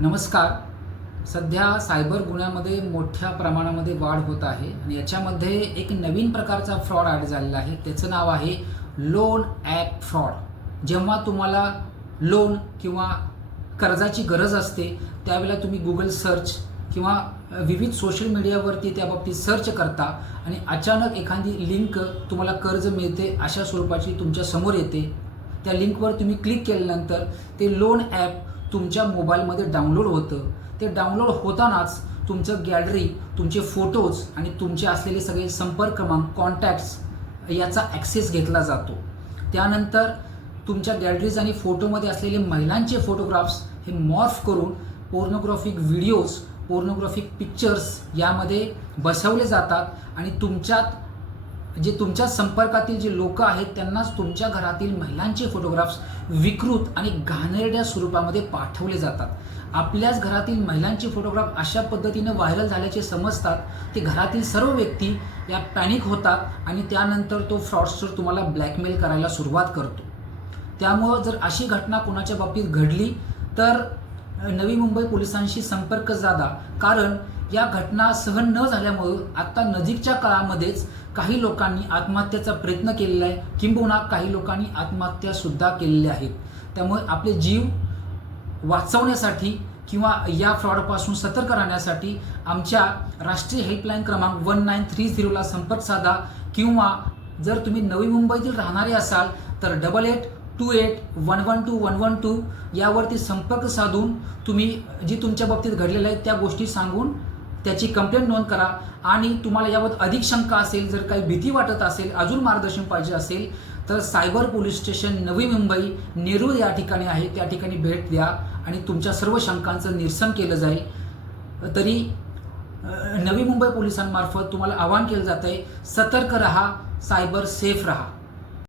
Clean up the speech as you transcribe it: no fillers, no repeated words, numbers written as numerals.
नमस्कार. सध्या सायबर गुन्ह्यामध्ये मोठ्या प्रमाणामध्ये वाढ होत आहे आणि याच्यामध्ये एक नवीन प्रकारचा फ्रॉड ॲड झालेला आहे. त्याचं नाव आहे लोन ॲप फ्रॉड. जेव्हा तुम्हाला लोन किंवा कर्जाची गरज असते त्यावेळेला तुम्ही गुगल सर्च किंवा विविध सोशल मीडियावरती त्याबाबतीत सर्च करता आणि अचानक एखादी लिंक तुम्हाला कर्ज मिळते अशा स्वरूपाची तुमच्या समोर येते. त्या लिंकवर तुम्ही क्लिक केल्यानंतर ते लोन ॲप तुमच्या मोबाईलमध्ये डाउनलोड होतं. ते डाउनलोड होतानाच तुमचं गॅलरी, तुमचे फोटोज आणि तुमचे असलेले सगळे संपर्क क्रमांक, कॉन्टॅक्ट्स याचा ॲक्सेस घेतला जातो. त्यानंतर तुमच्या गॅलरीज आणि फोटोमध्ये असलेले महिलांचे फोटोग्राफ्स हे मॉर्फ करून पोर्नोग्राफिक व्हिडिओज, पोर्नोग्राफिक पिक्चर्स यामध्ये बसवले जातात आणि तुमच्या संपर्कातील जे लोक आहेत त्यांनाच तुमच्या घरातील महिलांचे फोटोग्राफ्स विकृत आणि घाणेरड्या स्वरूपामध्ये पाठवले जातात. आपल्याच घरातील महिलांचे फोटोग्राफ अशा पद्धतीने व्हायरल झाल्याचे समजतात ते घरातील सर्व व्यक्ती या पॅनिक होतात आणि त्यानंतर तो फ्रॉडस्टर तुम्हाला ब्लॅकमेल करायला सुरुवात करतो. त्यामुळं जर अशी घटना कोणाच्या बाबतीत घडली तर नवी मुंबई पोलिसांशी संपर्क साधा, कारण या घटना सहन न झाल्यामुळं आता नजीकच्या काळामध्येच काही लोकांनी आत्महत्येचा प्रयत्न केलेला आहे, किंबहुना काही लोकांनी आत्महत्यासुद्धा केलेल्या आहेत. त्यामुळे आपले जीव वाचवण्यासाठी किंवा या फ्रॉडपासून सतर्क राहण्यासाठी आमच्या राष्ट्रीय हेल्पलाईन क्रमांक 1930ला संपर्क साधा, किंवा जर तुम्ही नवी मुंबईतील राहणारे असाल तर 8828112112 यावरती संपर्क साधून तुम्ही जी तुमच्या बाबतीत घडलेलं आहे त्या गोष्टी सांगून त्याची कंप्लेंट नोंद करा. आणि तुम्हाला याबाबत अधिक शंका असेल, जर काही भीती वाटत असेल, अजून मार्गदर्शन पाहिजे असेल तर cyber police station Navi Mumbai Nerul या ठिकाणी आहे, त्या ठिकाणी भेट द्या आणि तुमच्या सर्व शंकांचं निरसन केलं जाईल. तरी नवी मुंबई पोलिसांमार्फत तुम्हाला आवाहन केलं जात आहे, सतर्क रहा, सायबर सेफ रहा.